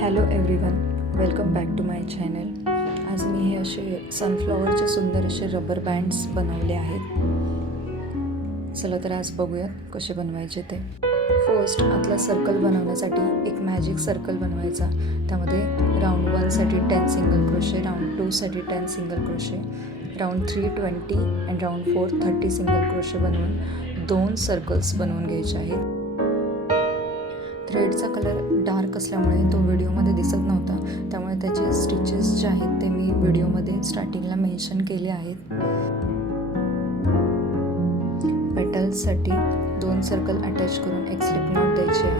Hello everyone, welcome back to my channel. आज मी हे असे सनफ्लॉवरचे सुंदर असे रबर बँड्स बनवले आहेत. चला तर आज बघूयात कसे बनवायचे ते. फर्स्ट आतला सर्कल बनवण्यासाठी एक मॅजिक सर्कल बनवायचा. त्यामध्ये राऊंड 1साठी 10 सिंगल क्रोशे, राऊंड 2साठी 10 single crochet, round 3 20 and round 4 30 single crochet बनवून 2 सर्कल्स बनवून घ्यायचे आहेत. थ्रेडचा कलर डार्क असल्यामुळे तो व्हिडिओमध्ये दिसत नव्हता, त्यामुळे त्याचे स्टिचेस जे आहेत ते मी व्हिडिओमध्ये स्टार्टिंगला मेन्शन केले आहेत. पेटल्ससाठी 2 सर्कल अटॅच करून एक स्लिप नॉट द्यायची आहे.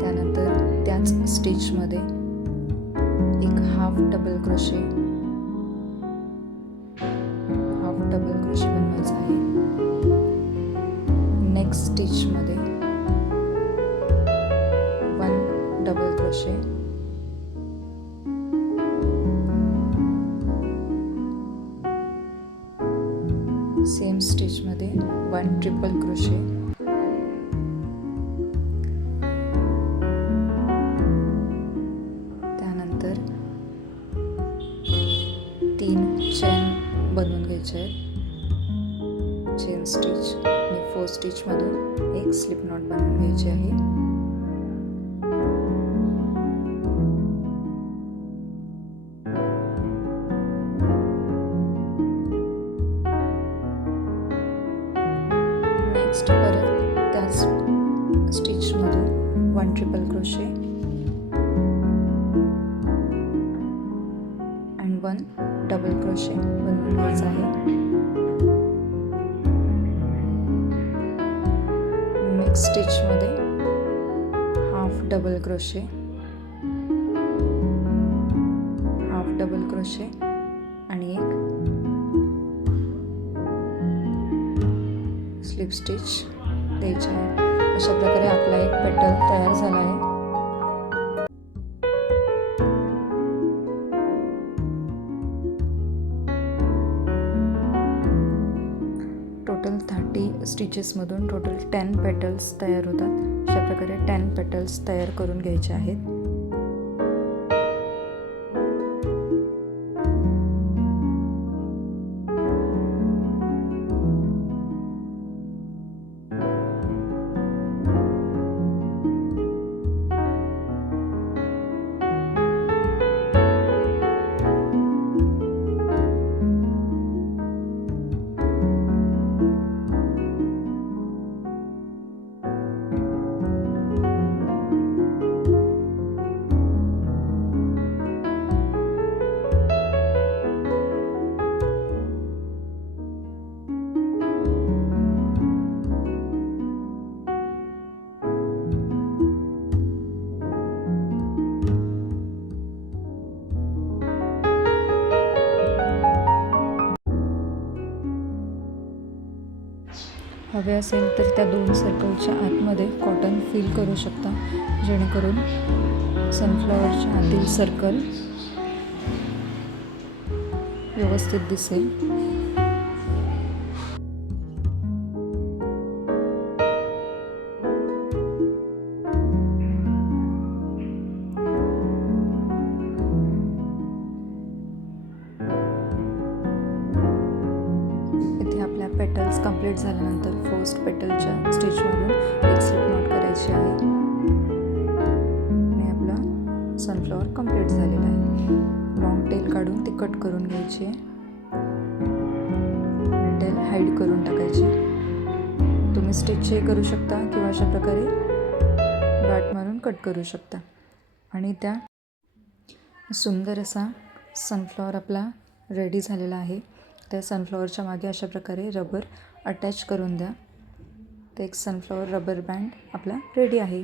त्यानंतर त्याच स्टिचमध्ये एक हाफ डबल क्रोशे बनवायचा आहे. नेक्स्ट स्टिचमध्ये 1 डबल क्रोशे, सेम स्टिचमध्ये 1 ट्रिपल क्रोशे, त्यानंतर 3 चेन बनवून घ्यायचे आहेत. चेन स्टिच आणि 4 स्टिचमधून एक स्लिप नॉट बनवून घ्यायची आहे. नेक्स्ट परत त्याच स्टिचमधून 1 triple crochet and 1 double crochet बनवून घ्यायचा आहे. नेक्स्ट स्टिचमध्ये हाफ डबल क्रोशे, आणि एक स्लिप स्टिच द्यायची आहे. अशा प्रकारे आपला एक पेटल तयार झाला आहे. टोटल 30 स्टिचेसमधून टोटल 10 पेटल्स तयार होतात. अशा प्रकारे 10 पेटल्स तयार करून घ्यायचे आहेत. हवे असेल तर त्या 2 सर्कलच्या आतमध्ये कॉटन फिल करू शकता, जेणेकरून सनफ्लॉवरच्या आतील सर्कल व्यवस्थित दिसेल. पेटल्स कंप्लीट झाल्यानंतर फर्स्ट पेटलच्या स्टिचमधून एक स्लिप नॉट करायची आहे आणि आपला सनफ्लॉवर कंप्लीट झालेला आहे. लॉंग टेल काढून ती कट करून घ्यायची आहे. टेल हाईड करून टाकायची. तुम्ही स्टिचही करू शकता किंवा अशा प्रकारे गाठ मारून कट करू शकता. आणि त्या सुंदर असा सनफ्लॉवर आपला रेडी झालेला आहे. त्या सनफ्लॉवरच्या मागे अशा प्रकारे रबर अटॅच करून द्या. ते एक सनफ्लॉवर रबर बँड आपला रेडी आहे.